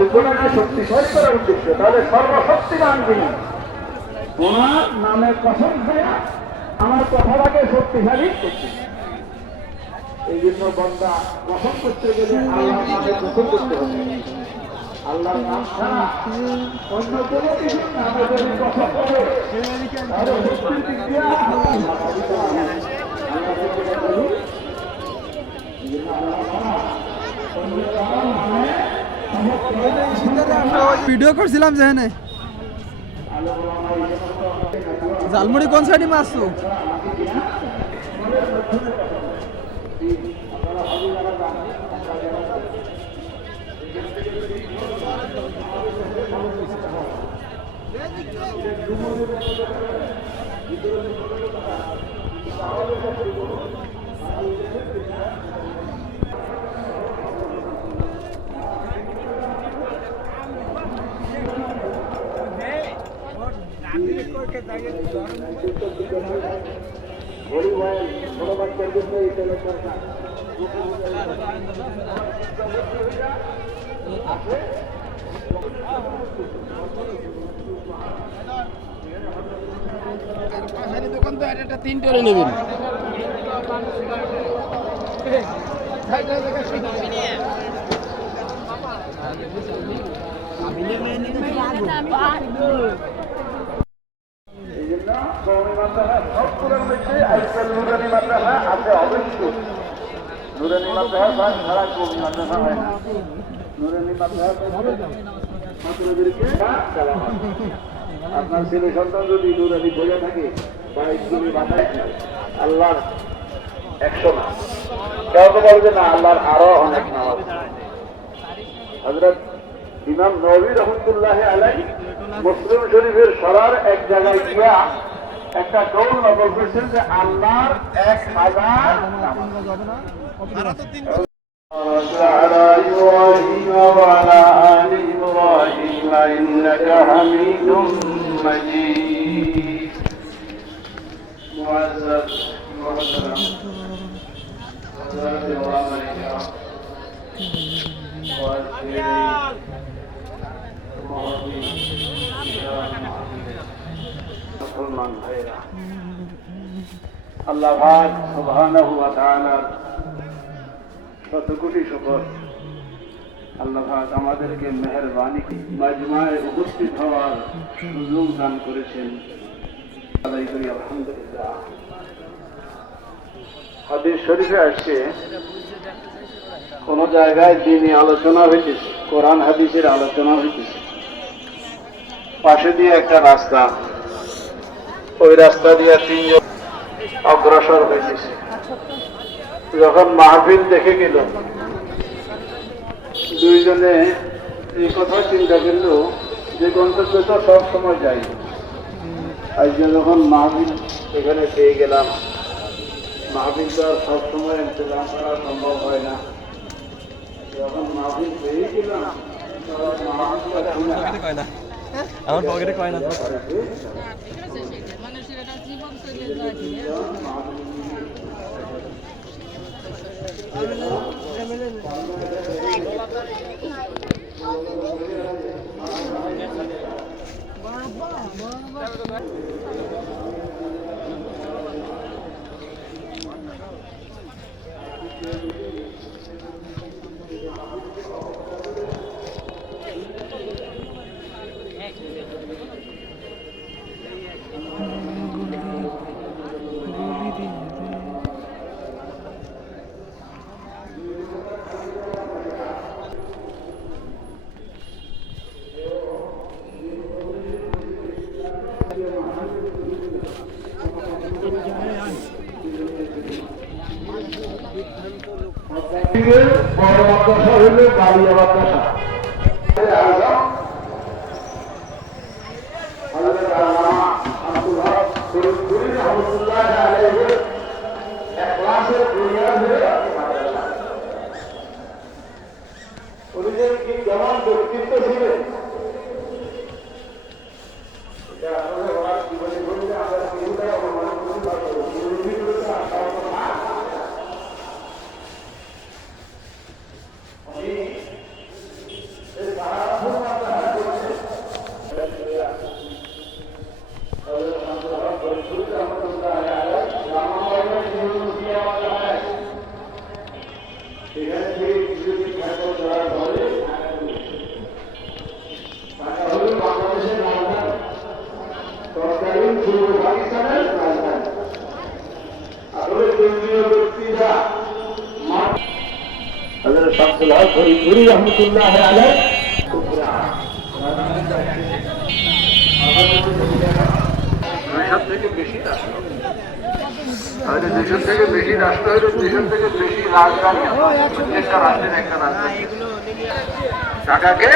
অস্তিত্বটাকে শক্তিশালী করার উদ্দেশ্য। তাহলে সর্বশক্তিমান যিনি, ওনার নামে কসম খেয়ে আমার কথাটাকে শক্তিশালী করছে। এই জন্য বান্দা কসম করতে গেলে আল্লাহর নামে কসম করতে হবে। আল্লাহর নাম ছাড়া অন্য কোনো কিছু নামে যদি কসম করে তাহলে শক্তির দিক দিয়ে ভিডিও করছিলাম যেখানে ঝালমুড়ি কোন সাইডে মারছো? দোকান তো একটা তিনটে নেবেন। নুরানি মাদ্রাসা আছে অবশ্যই। নুরানি মাদ্রাসা সারা কবি মাদ্রাসা হয় না। নুরানি মাদ্রাসা আপনার ছেলে সন্তান যদি নুরানি বলে থাকে বা ইসলামী ভাষায় আল্লাহর 100 নাম, কেউ তো বলবে না আল্লাহর আরো অনেক নাম আছে। হযরত ইমাম নবী রহমতুল্লাহ আলাইহি মুসলিম শরীফের সরার এক জায়গায় গিয়া একটা কৌল নকল করছেন যে আল্লাহর 1000 নাম على إبراهيم وعلى آل إبراهيم إنك حميد مجيد. معزز محترم حضرات علماء الكرام মুসলমান ভাইরা, আল্লাহ পাক সুবহানাহু ওয়া তাআলা শত কোটি শুকর। আল্লাহ পাক আমাদেরকে মেহেরবানি মাজমায়ে উপস্থিত হওয়ার সুযোগ দান করেছেন। আলহামদুলিল্লাহ। হাদিস শরীফে আসছে, কোন জায়গায় দ্বীনি আলোচনা হইতেছে, কোরআন হাদিসের আলোচনা হইতেছে, পাশে দিয়ে একটা রাস্তা, ওই রাস্তা দিয়ে তিনজন অগ্রসর হইতেছে। যখন মাহফিল দেখে গেল, দুইজনে এই কথা চিন্তা করল যে গন্তব্যে তো সব সময় যাই, আজকে যখন মাহফিল এখানে পেয়ে গেলাম, মাহফিল তো আর সবসময় ইন্তজাম করা সম্ভব হয় না। যখন মাহফিল পেয়ে গেলাম আমার পকেটে কয় না তো। বড় মাদ্রাসা হইল বাড়িয়া মাদ্রাসা। যেমন ব্যক্তিত্ব ছিলেন, জীবনে বাংলাদেশের রাজধানী তৎকালীন পূর্ব পাকিস্তানের রাজধানী। আসলে কেন্দ্রীয় ব্যক্তিরা হযরত শামসুল হক ফরিদপুরি রহমাতুল্লাহ আলাইহি দেশের থেকে বেশি রাষ্ট্র, আমাদের দেশের থেকে বেশি রাষ্ট্র হলো দেশের থেকে বেশি রাজধানী, প্রত্যেকটা রাষ্ট্রের একটা রাজধানী। ঢাকাকে